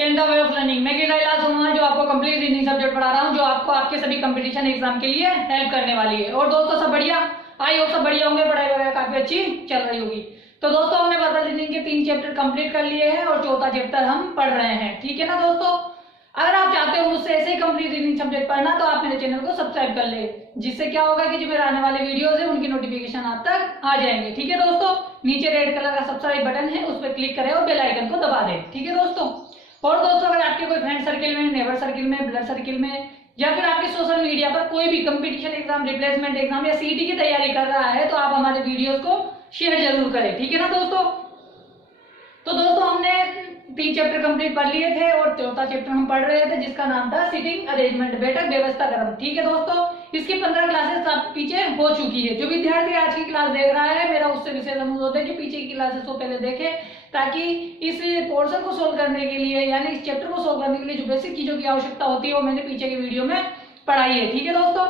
Change the way of learning. मैं गिरिराज सोनोवाल जो आपको कंप्लीट रीजनिंग सब्जेक्ट पढ़ा रहा हूँ, जो आपको आपके सभी कंपटीशन एग्जाम के लिए हेल्प करने वाली है। और दोस्तों सब बढ़िया, आई होप सब बढ़िया होंगे, पढ़ाई वगैरह काफी अच्छी चल रही होगी। तो दोस्तों हमने वर्बल रीजनिंग के 3 चैप्टर कंप्लीट कर लिए हैं और चौथा चैप्टर हम पढ़ रहे हैं, ठीक है ना दोस्तों। अगर आप चाहते हो मुझसे ऐसे ही कंप्लीट रीजनिंग सब्जेक्ट पढ़ना तो आप मेरे चैनल को सब्सक्राइब कर ले, जिससे क्या होगा कि जो मेरे आने वाले वीडियोस है उनकी नोटिफिकेशन आप तक आ जाएंगे, ठीक है दोस्तों। नीचे रेड कलर का सब्सक्राइब बटन है, उस पर क्लिक करें और बेल आइकन को दबा दें, ठीक है दोस्तों। और दोस्तों अगर आपके कोई फ्रेंड सर्किल में, नेबर सर्किल में, ब्लड सर्किल में या फिर आपके सोशल मीडिया पर कोई भी कंपटीशन एग्जाम, रिप्लेसमेंट एग्जाम या सीईटी की तैयारी कर रहा है तो आप हमारे वीडियोस को शेयर जरूर करें, ठीक है ना दोस्तों। तो दोस्तों हमने 3 चैप्टर कंप्लीट पढ़ लिए थे और चौथा चैप्टर हम पढ़ रहे थे जिसका नाम था सिटिंग अरेंजमेंट, बैठक व्यवस्था क्रम, ठीक है दोस्तों। इसकी 15 क्लासेस आप पीछे हो चुकी है। जो विद्यार्थी आज की क्लास देख रहा है, मेरा उससे विशेष अनुरोध है कि पीछे की क्लासेस को पहले देखे, ताकि इस पोर्शन को सोल्व करने के लिए, यानी इस चैप्टर को सोल्व करने के लिए जो बेसिक चीजों की आवश्यकता होती है वो मैंने पीछे के वीडियो में पढ़ाई है, ठीक है दोस्तों।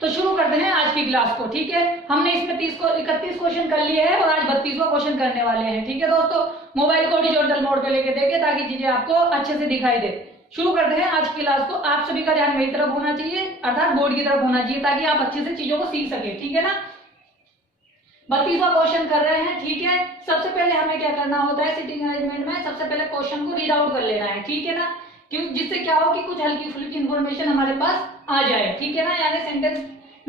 तो शुरू करते हैं आज की क्लास को, ठीक है। हमने इसमें 31 क्वेश्चन कर लिए हैं और आज 32वां क्वेश्चन करने वाले हैं, ठीक है दोस्तों। मोबाइल को हॉरिजॉन्टल मोड पे लेके देखें ताकि चीजें आपको अच्छे से दिखाई दे। शुरू करते हैं आज की क्लास को। आप सभी का ध्यान मेरी तरफ होना चाहिए, अर्थात बोर्ड की तरफ होना चाहिए, ताकि आप अच्छे से चीजों को सीख सके, ठीक है ना। 32वां क्वेश्चन कर रहे हैं, ठीक है। सबसे पहले हमें क्या करना होता है सिटिंग अरेंजमेंट में, सबसे पहले क्वेश्चन को रीड आउट कर लेना है, ठीक है ना। क्यों, जिससे क्या हो कि कुछ हल्की फुल्की इंफॉर्मेशन हमारे पास आ जाए, ठीक है ना। यानी सेंटेंस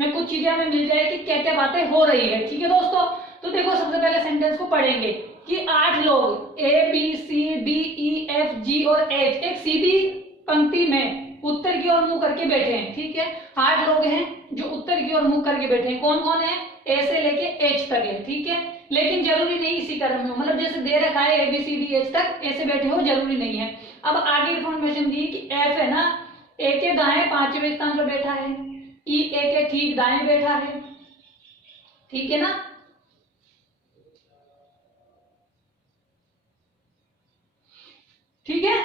में कुछ चीजें हमें मिल जाए कि क्या क्या बातें हो रही है, ठीक है दोस्तों। तो देखो सबसे पहले सेंटेंस को पढ़ेंगे कि 8 लोग ABCDEFG और H एक सीधी पंक्ति में उत्तर की ओर मुंह करके बैठे हैं, ठीक है। 8 लोग हैं जो उत्तर की ओर मुंह करके बैठे हैं। कौन कौन है? A से लेके H तक है, ठीक है। लेकिन जरूरी नहीं इसी क्रम में, मतलब जैसे दे रखा है ABCDH तक ऐसे बैठे हो, जरूरी नहीं है। अब आगे इंफॉर्मेशन दी कि F है ना, A के दाएं 5वें स्थान पर बैठा है, E A के ठीक दाएं बैठा है, ठीक है ना। ठीक है।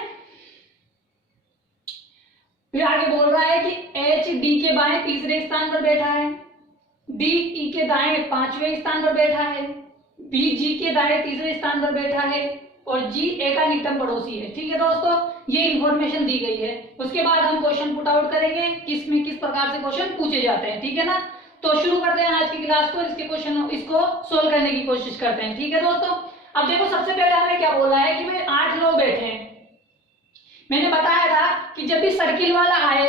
फिर आगे बोल रहा है कि H D के बाएं 3रे स्थान पर बैठा है, D E के दाएं 5वें स्थान पर बैठा है, B G के दाएं 3रे स्थान पर बैठा है और G A का निकटतम पड़ोसी है, ठीक है दोस्तों। ये इंफॉर्मेशन दी गई है। उसके बाद हम क्वेश्चन पुट आउट करेंगे किसमें किस प्रकार से क्वेश्चन पूछे जाते हैं, ठीक है ना। तो शुरू करते हैं आज की क्लास को, इसके क्वेश्चन इसको सोल्व करने की कोशिश करते हैं, ठीक है दोस्तों। अब देखो सबसे पहले हमें क्या बोला है कि भाई 8 लोग बैठे हैं। मैंने बताया था कि जब भी सर्किल वाला आए,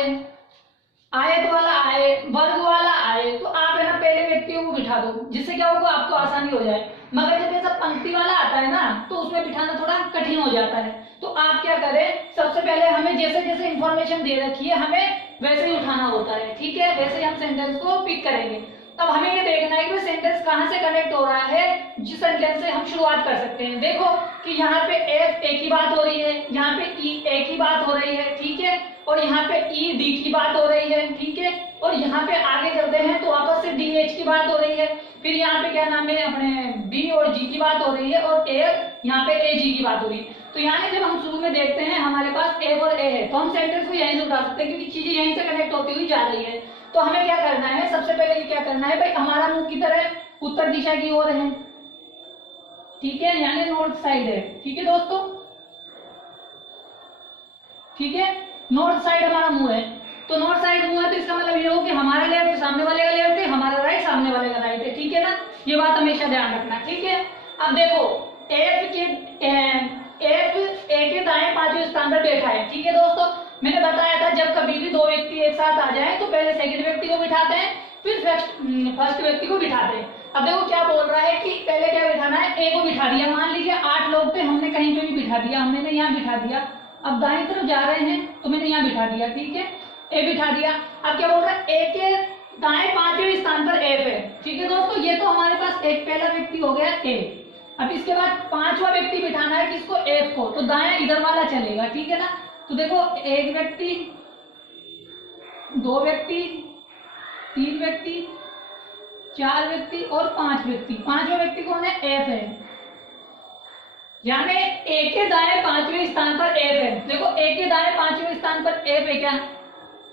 आयत वाला आए, वर्ग वाला आए, तो आप है ना पहले व्यक्तियों को बिठा दो, जिससे क्या होगा आपको आसानी हो जाए। मगर जब ऐसा पंक्ति वाला आता है ना तो उसमें बिठाना थोड़ा कठिन हो जाता है। तो आप क्या करें, सबसे पहले हमें जैसे जैसे इंफॉर्मेशन दे रखी है हमें वैसे ही उठाना होता है, ठीक है। वैसे ही हम सेंटेंस को पिक करेंगे। तब हमें ये देखना है कि सेंटेंस कहां से कनेक्ट हो रहा है, जिस सेंटेंस से हम शुरुआत कर सकते हैं। देखो कि यहाँ पे F A की बात हो रही है, यहाँ पे E A की बात हो रही है, ठीक है। और यहाँ पे E D की बात हो रही है, ठीक है। और यहाँ पे आगे चलते हैं तो वापस से D H की बात हो रही है। फिर यहाँ पे क्या नाम है, अपने B और G की बात हो रही है और यहाँ पे A G की बात हो रही है। तो यानी जब हम शुरू में देखते हैं हमारे पास A और A है तो हम सेंटेंस को यहीं से उठा सकते हैं, क्योंकि चीजें यहीं से कनेक्ट होती हुई जा रही है। तो हमें क्या करना है, सबसे पहले क्या करना है भाई, हमारा मुंह की तरह उत्तर दिशा की ओर है, ठीक है, यानी नॉर्थ साइड है, ठीक है दोस्तों, ठीक है। नॉर्थ साइड हमारा मुंह है। तो नॉर्थ साइड मुंह है तो इसका मतलब ये हो कि हमारा लेफ्ट सामने वाले का लेफ्ट है, हमारा राइट सामने वाले का राइट है, ठीक है ना। ये बात हमेशा ध्यान रखना, ठीक है। अब देखो F A के दाएं 5वें स्थान पर बैठा है, ठीक है दोस्तों। मैंने बताया था जब कभी भी 2 व्यक्ति एक साथ आ जाए तो पहले सेकंड व्यक्ति को बिठाते हैं, फिर फर्स्ट व्यक्ति को बिठाते हैं। अब देखो क्या बोल रहा है कि पहले क्या बिठाना है, A को बिठा दिया। मान लीजिए 8 लोग थे, हमने कहीं पे भी बिठा दिया, हमने यहाँ बिठा दिया। अब दाएं तरफ जा रहे हैं तो मैंने यहाँ बिठा दिया, ठीक है, A बिठा दिया। अब क्या बोल रहा है, A के दाएं 5वें स्थान पर F है, ठीक है दोस्तों। ये तो हमारे पास एक पहला व्यक्ति हो गया A। अब इसके बाद 5वां व्यक्ति बिठाना है किसको, F को। तो दाएं इधर वाला चलेगा, ठीक है ना। तो देखो 1 व्यक्ति, 2 व्यक्ति, 3 व्यक्ति, 4 व्यक्ति और 5 व्यक्ति। 5वां व्यक्ति कौन है, F है। यानी A के दाएं 5वें स्थान पर F है। देखो A के दाएं 5वें स्थान पर F है क्या,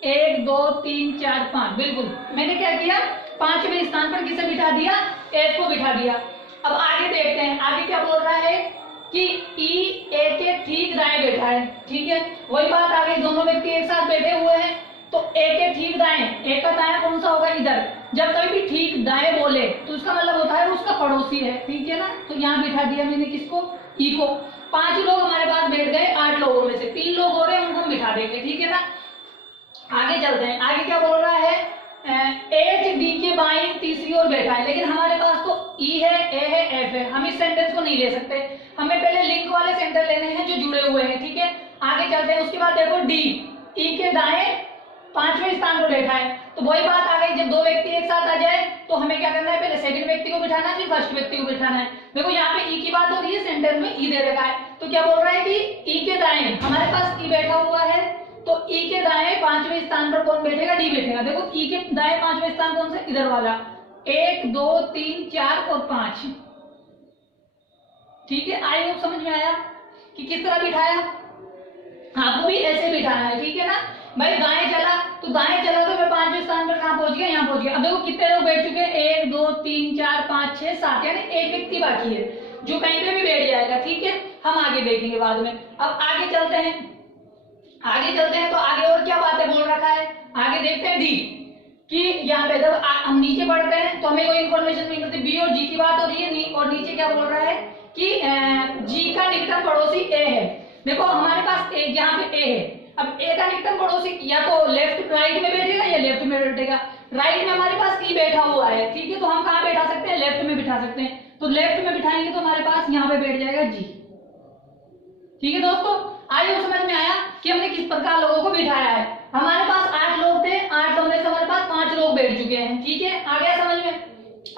1 2 3 4 5, बिल्कुल। मैंने क्या किया, 5वें स्थान पर किसे बिठा दिया, F को बिठा दिया। अब आगे देखते हैं, आगे क्या बोल रहा है कि ई ए के ठीक दाएं बैठा है, ठीक है। वही बात आ गई, दोनों व्यक्ति एक साथ बैठे हुए हैं तो ए के ठीक दाएं, ए का दाएं कौन सा होगा, इधर। जब कभी भी ठीक दाएं बोले तो उसका मतलब होता है उसका पड़ोसी है, ठीक है ना। तो यहाँ बिठा दिया मैंने किसको, ई को। 5 लोग हमारे पास बैठ गए, 8 लोगों में से 3 लोग हो रहे हैं, उनको हम बिठा देंगे, ठीक है ना। आगे चलते हैं, आगे क्या बोल रहा है, एच डी के बाएं तीसरी ओर बैठा है, लेकिन हमारे पास तो ई है, ए है, एफ है, हम इस सेंटेंस को नहीं ले सकते, हमें पहले लिंक वाले सेंटेंस लेने हैं जो जुड़े हुए हैं, ठीक है। आगे चलते हैं, उसके बाद देखो डी, ई के दाएं 5वें स्थान पर बैठा है। तो वही बात आ गई, जब दो व्यक्ति एक साथ आ जाए तो हमें क्या करना है, पहले सेकंड व्यक्ति को बिठाना है, फिर फर्स्ट व्यक्ति को बिठाना है। देखो यहाँ पे ई की बात हो रही है, सेंटेंस में ई दे रखा है, तो क्या बोल रहा है कि ई के दाएं हमारे पास ई बैठा हुआ है, तो ई के दाएं 5वें स्थान पर कौन बैठेगा, डी बैठेगा। देखो ई के दाएं 5वें स्थान कौन सा, इधर वाला, 1 2 3 4 और 5, ठीक है। आई होप समझ में आया कि किस तरह बिठाया, आपको भी ऐसे बिठाना है, ठीक है ना। भाई दाएं चला तो दाएं चला तो मैं 5वें स्थान पर कहां पहुंच गया, यहाँ पहुंच गया। अब देखो कितने लोग बैठ चुके हैं, 1 2 3 4 5 6 7, यानी एक व्यक्ति बाकी है जो कहीं पे भी बैठ जाएगा, ठीक है। हम आगे देखेंगे बाद में। अब आगे चलते हैं, आगे चलते हैं तो आगे और क्या बातें बोल रखा है, आगे देखते हैं डी, कि यहाँ पे जब हम नीचे बढ़ते हैं तो हमें कोई इंफॉर्मेशन नहीं मिलती, बी और जी की बात हो रही है, और नीचे क्या बोल रहा है कि जी का निकटतम पड़ोसी ए है। देखो हमारे पास ए, यहाँ पे ए है, अब ए का निकटतम पड़ोसी या तो लेफ्ट राइट में बैठेगा या लेफ्ट में बैठेगा। राइट में हमारे पास ई बैठा हुआ है, ठीक है, तो हम कहाँ बैठा सकते हैं, लेफ्ट में बिठा सकते हैं। तो लेफ्ट में बिठाएंगे तो हमारे पास यहाँ पे बैठ जाएगा जी, ठीक है दोस्तों। आइए वो समझ में आया कि हमने किस प्रकार लोगों को बिठाया है। हमारे पास 8 लोग थे, 8 लोगों में से हमारे पास 5 लोग बैठ चुके हैं, ठीक है, आ गया समझ में।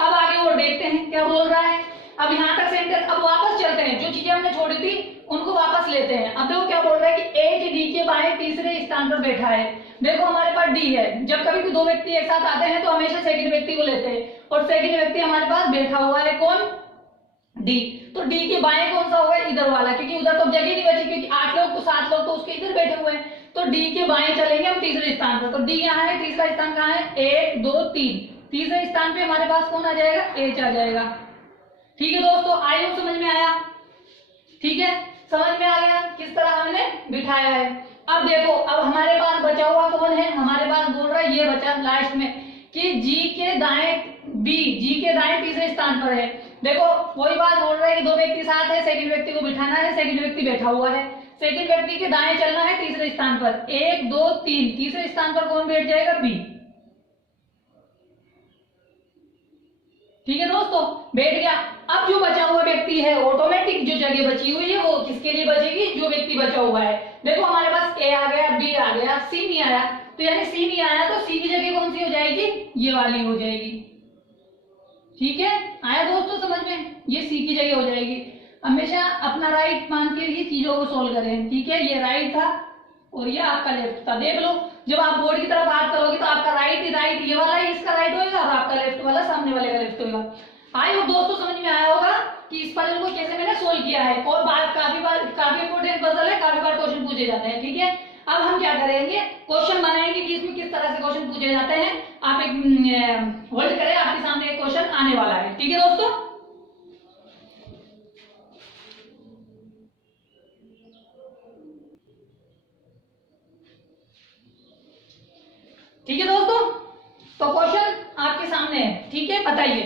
अब आगे और देखते हैं क्या बोल रहा है। अब यहाँ तक सेंटेंस, अब वापस चलते हैं, जो चीजें हमने छोड़ी थी उनको वापस लेते हैं। अब देखो क्या बोल रहा है कि एच डी के बाएं तीसरे स्थान पर बैठा है। देखो हमारे पास डी है, जब कभी भी दो व्यक्ति एक साथ आते हैं तो हमेशा सेकंड व्यक्ति को लेते हैं, और सेकंड व्यक्ति हमारे पास बैठा हुआ है कौन, डी। तो डी के बाएं कौन सा होगा, इधर वाला, क्योंकि उधर तो जगह नहीं बची, क्योंकि 8 लोग तो 7 लोग तो उसके इधर बैठे हुए हैं। तो डी के बाएं चलेंगे हम तीसरे स्थान पर, तो डी यहाँ है, तीसरा स्थान कहाँ है, 1 2 3, तीसरे स्थान पे हमारे पास कौन आ जाएगा, एच आ जाएगा, ठीक है दोस्तों। आई होप समझ में आया, ठीक है, समझ में आ गया किस तरह हमने बिठाया है। अब देखो, अब हमारे पास बचा हुआ कौन है, हमारे पास बोल रहा है ये बचा लास्ट में कि जी के दाएं बी, जी के दाएं तीसरे स्थान पर है। देखो वही बात बोल रहा है कि दो व्यक्ति साथ है, सेकंड व्यक्ति को बिठाना है, सेकंड व्यक्ति बैठा हुआ है, सेकंड व्यक्ति के दाएं चलना है तीसरे स्थान पर, 1 2 3, तीसरे स्थान पर कौन बैठ जाएगा, बी, ठीक है दोस्तों, बैठ गया। अब जो बचा हुआ व्यक्ति है, ऑटोमेटिक जो जगह बची हुई है वो किसके लिए बचेगी, जो व्यक्ति बचा हुआ है। देखो हमारे पास ए आ गया, बी आ गया, सी नहीं आया, तो यानी सी नहीं आया तो सी की जगह कौन सी हो जाएगी, ये वाली हो जाएगी, ठीक है। आया दोस्तों समझ में, ये सी की जगह हो जाएगी। हमेशा अपना राइट मान के ये चीजों को सोल्व करें, ठीक है। ये राइट था और ये आपका लेफ्ट था, देख लो जब आप बोर्ड की तरफ हाथ करोगे तो आपका राइट ये वाला है, इसका राइट होगा, और आपका लेफ्ट वाला सामने वाले का लेफ्ट होगा। आई होप दोस्तों समझ में आया होगा कि इस पजल को कैसे मैंने सोल्व किया है। और बात काफी इंपोर्टेंट पजल है, काफी बार क्वेश्चन पूछे जाते हैं, ठीक है। अब हम क्या करेंगे, क्वेश्चन बनाएंगे कि इसमें किस तरह से क्वेश्चन पूछे जाते हैं। आप एक होल्ड करें, आपके सामने एक क्वेश्चन आने वाला है, ठीक है दोस्तों। ठीक है दोस्तों, तो क्वेश्चन आपके सामने है, ठीक है। बताइए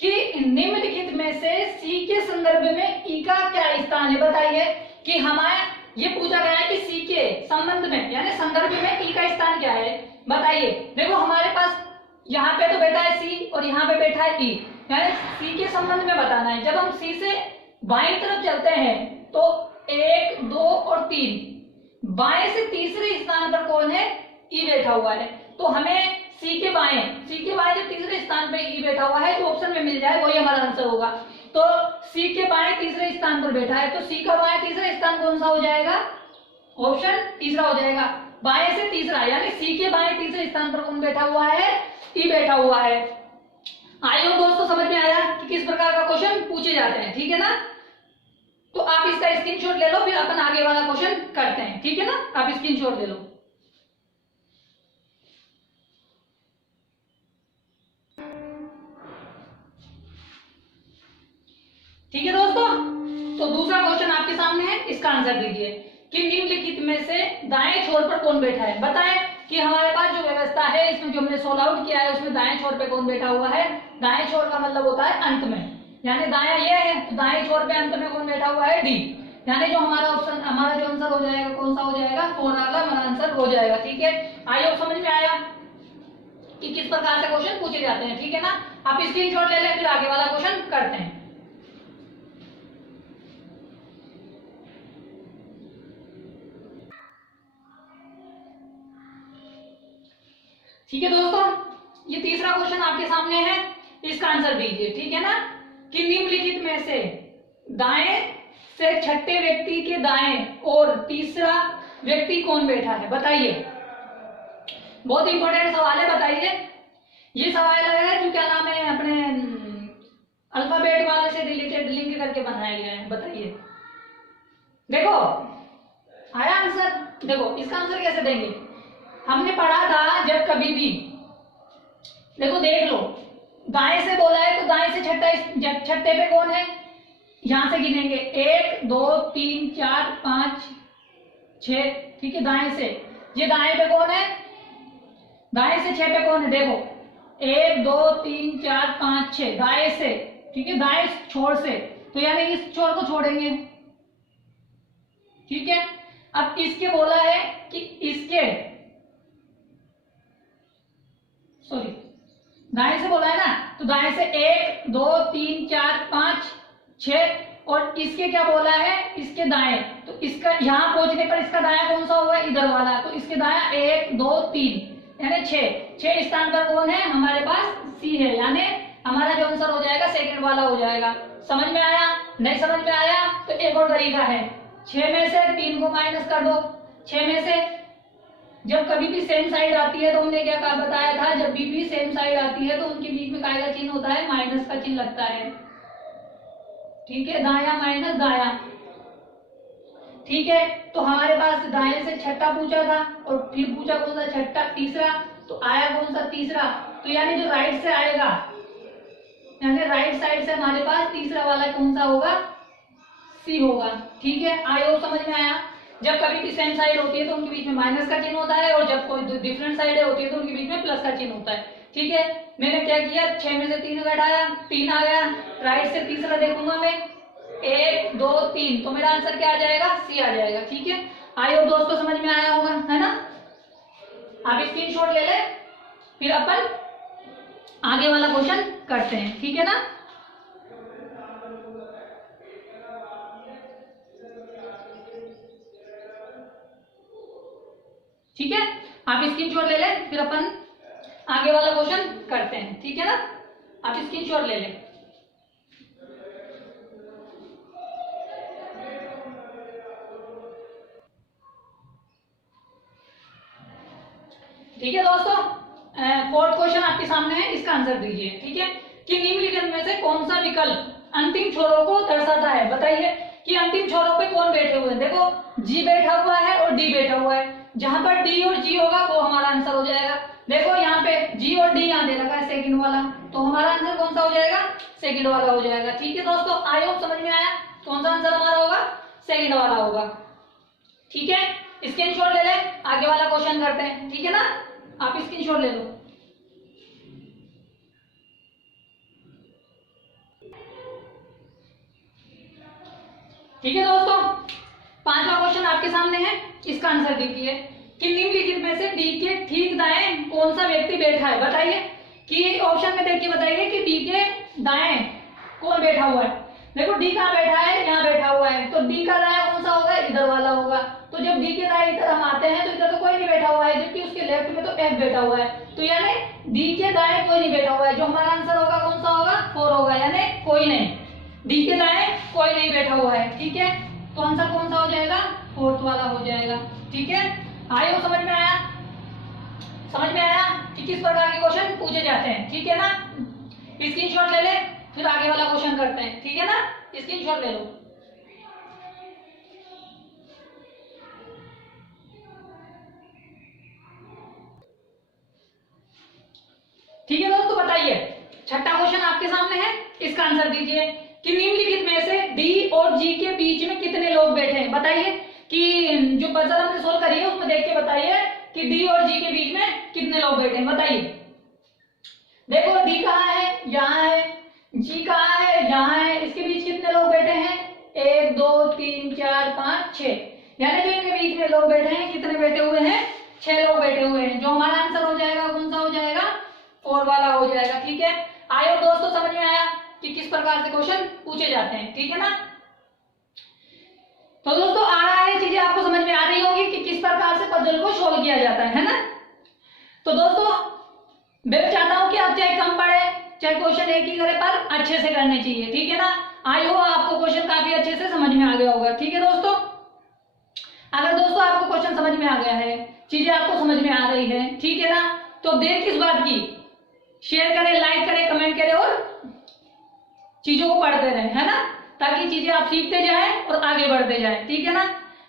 कि निम्नलिखित में से सी के संदर्भ में ई का क्या स्थान है। बताइए कि हमारे ये पूछा गया है कि सी के संबंध में यानी संदर्भ में ई का स्थान क्या है। बताइए, देखो हमारे पास यहाँ पे तो बैठा है सी और यहाँ पे बैठा है ई, यानी सी के संबंध में बताना है। जब हम सी से बाईं तरफ चलते हैं तो 1 2 और 3, बाएं से तीसरे स्थान पर कौन है, ई बैठा हुआ है। तो हमें सी के बाएं जब तीसरे स्थान पे ई बैठा हुआ है तो ऑप्शन में मिल जाए, वही हमारा आंसर होगा। तो सी के बाएं तीसरे स्थान पर बैठा है, तो सी का बाएं तीसरा स्थान कौन सा हो जाएगा, ऑप्शन तीसरा हो जाएगा। बाएं से तीसरा यानी सी के बाएं तीसरे स्थान पर कौन बैठा हुआ है, ई बैठा हुआ है। आइए दोस्तों समझ में आया कि किस प्रकार का क्वेश्चन पूछे जाते हैं, ठीक है ना। तो आप इसका स्क्रीनशॉट ले लो, फिर अपन आगे वाला क्वेश्चन करते हैं, ठीक है ना। आप स्क्रीनशॉट ले लो। ठीक है दोस्तों, तो दूसरा क्वेश्चन आपके सामने है, इसका आंसर दीजिए कि निम्नलिखित में से दाएं छोर पर कौन बैठा है। बताएं कि हमारे पास जो व्यवस्था है इसमें जो हमने सोल्व आउट किया है उसमें दाएं छोर पे कौन बैठा हुआ है। दाएं छोर का मतलब होता है अंत में, यानी दाया ये है तो दाएं छोर पे अंत में कौन बैठा हुआ है, डी। यानी जो हमारा ऑप्शन, हमारा जो आंसर हो जाएगा कौन सा हो जाएगा, 4 वाला हमारा आंसर हो जाएगा। ठीक है, आई होप समझ में आया कि किस प्रकार से क्वेश्चन पूछे जाते हैं। ठीक है ना, आप स्क्रीनशॉट ले लें, फिर आगे वाला क्वेश्चन करते हैं। ठीक है दोस्तों, ये तीसरा क्वेश्चन आपके सामने है, इसका आंसर दीजिए। ठीक है ना, कि निम्नलिखित में से दाएं से छठे व्यक्ति के दाएं और तीसरा व्यक्ति कौन बैठा है, बताइए। बहुत इंपॉर्टेंट सवाल है, बताइए। ये सवाल है जो क्या नाम है अपने अल्फाबेट वाले से रिलेटेड लिंक करके बनाया गया है, बताइए। देखो आया आंसर, देखो इसका आंसर कैसे देंगे। हमने पढ़ा था जब कभी भी, देखो देख लो, दाएं से बोला है तो दाएं से छठे पे कौन है, यहां से गिनेंगे 1 2 3 4 5 6। ठीक है, दाएं से, ये दाएं पे कौन है, दाएं से 6 पे कौन है, देखो 1 2 3 4 5 6 दाएं से। ठीक है, दाएं छोर से, तो यानी इस छोर को छोड़ेंगे। ठीक है, अब इसके बोला है कि इसके, सॉरी दाएं से बोला है ना, तो दाएं से 1 2 3 4 5 6, और इसके क्या बोला है, इसके दाएं, तो इसका यहां पहुंचने पर इसका दाया कौन सा होगा, इधर वाला, तो इसके दाया 1 2 3 यानी 6 स्थान पर कौन है हमारे पास, सी है। यानी हमारा जो आंसर हो जाएगा सेकंड वाला हो जाएगा। समझ में आया, नहीं समझ में आया तो एक और तरीका है, 6 में से 3 को माइनस कर दो। 6 में से जब कभी भी सेम साइड आती है तो हमने क्या कहा, बताया था, जब भी सेम साइड आती है तो उनके बीच में काय का चिन्ह होता है, माइनस का चिन्ह लगता है। ठीक है, दाया माइनस दाया। ठीक है, तो हमारे पास दाएं से छठा पूछा था और फिर पूछा कौन सा, छठा तीसरा, तो आया कौन सा, तीसरा। तो यानी जो राइट से आएगा, यानी राइट साइड से हमारे पास तीसरा वाला कौन सा होगा, सी होगा। ठीक है, आयो समझ में आया। जब कभी भी सेम साइड होती है तो उनके बीच में माइनस का चिन्ह होता है, और जब कोई डिफरेंट साइड होती है तो उनके बीच में प्लस का चिन्ह होता है। ठीक है, मैंने क्या किया, 6 में से 3 घटाया, 3 आ गया, राइट से तीसरा देखूंगा मैं, 1 2 3, तो मेरा आंसर क्या आ जाएगा, सी आ जाएगा। ठीक है, आई होप दोस्तों समझ में आया होगा, है ना। आप स्क्रीनशॉट ले ले, फिर अपन आगे वाला क्वेश्चन करते हैं। ठीक है ना, ठीक है, आप स्क्रीनशॉट ले ले, फिर अपन आगे वाला क्वेश्चन करते हैं। ठीक है ना, आप स्क्रीनशॉट ले ले। ठीक है दोस्तों, फोर्थ क्वेश्चन आपके सामने है, इसका आंसर दीजिए। ठीक है, कि निम्नलिखित में से कौन सा विकल्प अंतिम छोरों को दर्शाता है, बताइए कि अंतिम छोरों पे कौन बैठे हुए हैं। देखो जी बैठा हुआ है और डी बैठा हुआ है, जहां पर डी और जी होगा वो हमारा आंसर हो जाएगा। देखो यहाँ पे जी और डी यहाँ दे रखा है सेकंड वाला, तो हमारा आंसर कौन सा हो जाएगा, सेकंड वाला हो जाएगा। ठीक है दोस्तों, आई होप समझ में आया, कौन सा आंसर हमारा होगा, सेकंड वाला होगा। ठीक है, स्क्रीनशॉट ले ले, आगे वाला क्वेश्चन करते हैं। ठीक है ना, आप स्क्रीनशॉट ले लो। ठीक है दोस्तों, पांचवा क्वेश्चन आपके सामने है, इसका आंसर दीजिए कि निम्नलिखित में से डी के ठीक दाएं कौन सा व्यक्ति बैठा है। बताइए कि ऑप्शन में देख के बताइए कि डी के दाएं कौन बैठा हुआ है। देखो डी कहाँ बैठा है, यहाँ बैठा हुआ है, तो डी का दाया कौन सा होगा, इधर वाला होगा। तो जब डी के दाएं इधर हम आते हैं तो इधर तो कोई नहीं बैठा हुआ है, जबकि उसके लेफ्ट में तो एफ बैठा हुआ है, तो यानी डी के दाएं कोई नहीं बैठा हुआ है। जो हमारा आंसर होगा कौन सा होगा, 4 होगा, यानी कोई नहीं, डी के दाएं कोई नहीं बैठा हुआ है। ठीक है, तो आंसर कौन सा हो जाएगा, फोर्थ वाला हो जाएगा। ठीक है, आयो समझ में आया, समझ में आया कि किस प्रकार के क्वेश्चन पूछे जाते हैं। ठीक है ना, स्क्रीनशॉट ले ले, फिर आगे वाला क्वेश्चन करते हैं। ठीक है ना, स्क्रीनशॉट ले लो। ठीक है दोस्तों, बताइए, छठा क्वेश्चन आपके सामने है, इसका आंसर दीजिए कि निम्नलिखित में से डी और जी के बीच में कितने लोग बैठे हैं? बताइए कि जो पजल हमने सोल्व करी है उसमें देख के बताइए कि डी और जी के बीच में कितने लोग बैठे हैं, बताइए। देखो डी कहाँ है? यहाँ है। जी कहाँ है? यहाँ है। इसके बीच कितने लोग बैठे हैं? 1 2 3 4 5 6, यानी जो इनके बीच में लोग बैठे हैं कितने बैठे हुए हैं? 6 लोग बैठे हुए हैं। जो हमारा आंसर हो जाएगा कौन सा हो जाएगा? 4 वाला हो जाएगा। ठीक है, आयो दोस्तों, समझ में आया कि किस प्रकार से क्वेश्चन पूछे जाते हैं। ठीक है ना? तो दोस्तों आ रहा है, चीजें आपको समझ में आ रही होंगी कि किस प्रकार से पजल को सोल्व किया जाता है ना? तो दोस्तों मैं चाहता हूं कि आप चाहे कम पढ़े चाहे क्वेश्चन एक ही करे पर अच्छे से करने चाहिए। ठीक है ना? आई हो आपको क्वेश्चन काफी अच्छे से समझ में आ गया होगा। ठीक है दोस्तों, अगर दोस्तों आपको क्वेश्चन समझ में आ गया है, चीजें आपको समझ में आ रही है, ठीक है ना, तो देर किस बात की? शेयर करें, लाइक करें, कमेंट करें और चीजों को पढ़ते रहें, है ना, ताकि चीजें आप सीखते जाएं और आगे बढ़ते जाएं। ठीक है ना?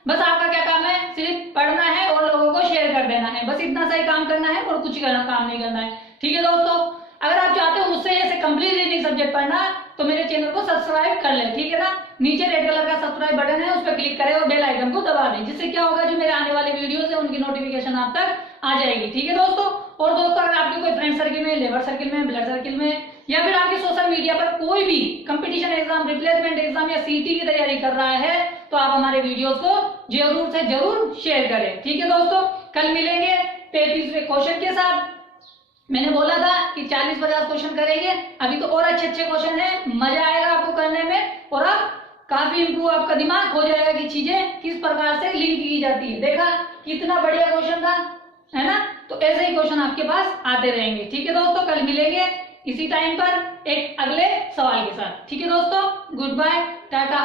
बस आपका क्या काम है? सिर्फ पढ़ना है और लोगों को शेयर कर देना है, बस इतना सा ही काम करना है और कुछ काम नहीं करना है। ठीक है दोस्तों, अगर आप चाहते हो मुझसे ऐसे कंप्लीट रीजनिंग सब्जेक्ट पढ़ना तो मेरे चैनल को सब्सक्राइब कर लें। ठीक है ना? नीचे रेड कलर का सब्सक्राइब बटन है, उस पर क्लिक करें और बेल आइकन को दबा दें, जिससे क्या होगा, जो मेरे आने वाले वीडियोस है उनकी नोटिफिकेशन आप तक आ जाएगी। ठीक है दोस्तों, और दोस्तों अगर आपके कोई फ्रेंड सर्किल में, लेबर सर्किल में, ब्लड सर्किल में या फिर आपके सोशल मीडिया पर कोई भी कंपटीशन एग्जाम, रिप्लेसमेंट एग्जाम या सीटी की तैयारी कर रहा है तो आप हमारे वीडियोस को जरूर से जरूर शेयर करें। ठीक है दोस्तों, कल मिलेंगे 33वें क्वेश्चन के साथ। मैंने बोला था कि 40-50 क्वेश्चन करेंगे, अभी तो और अच्छे अच्छे क्वेश्चन है, मजा आएगा आपको करने में और आप काफी इंप्रूव आपका दिमाग हो जाएगा कि चीजें किस प्रकार से लिंक की जाती है। देखा कितना बढ़िया क्वेश्चन था, है ना? तो ऐसे ही क्वेश्चन आपके पास आते रहेंगे। ठीक है दोस्तों, कल मिलेंगे इसी टाइम पर एक अगले सवाल के साथ। ठीक है दोस्तों, गुड बाय, टाटा।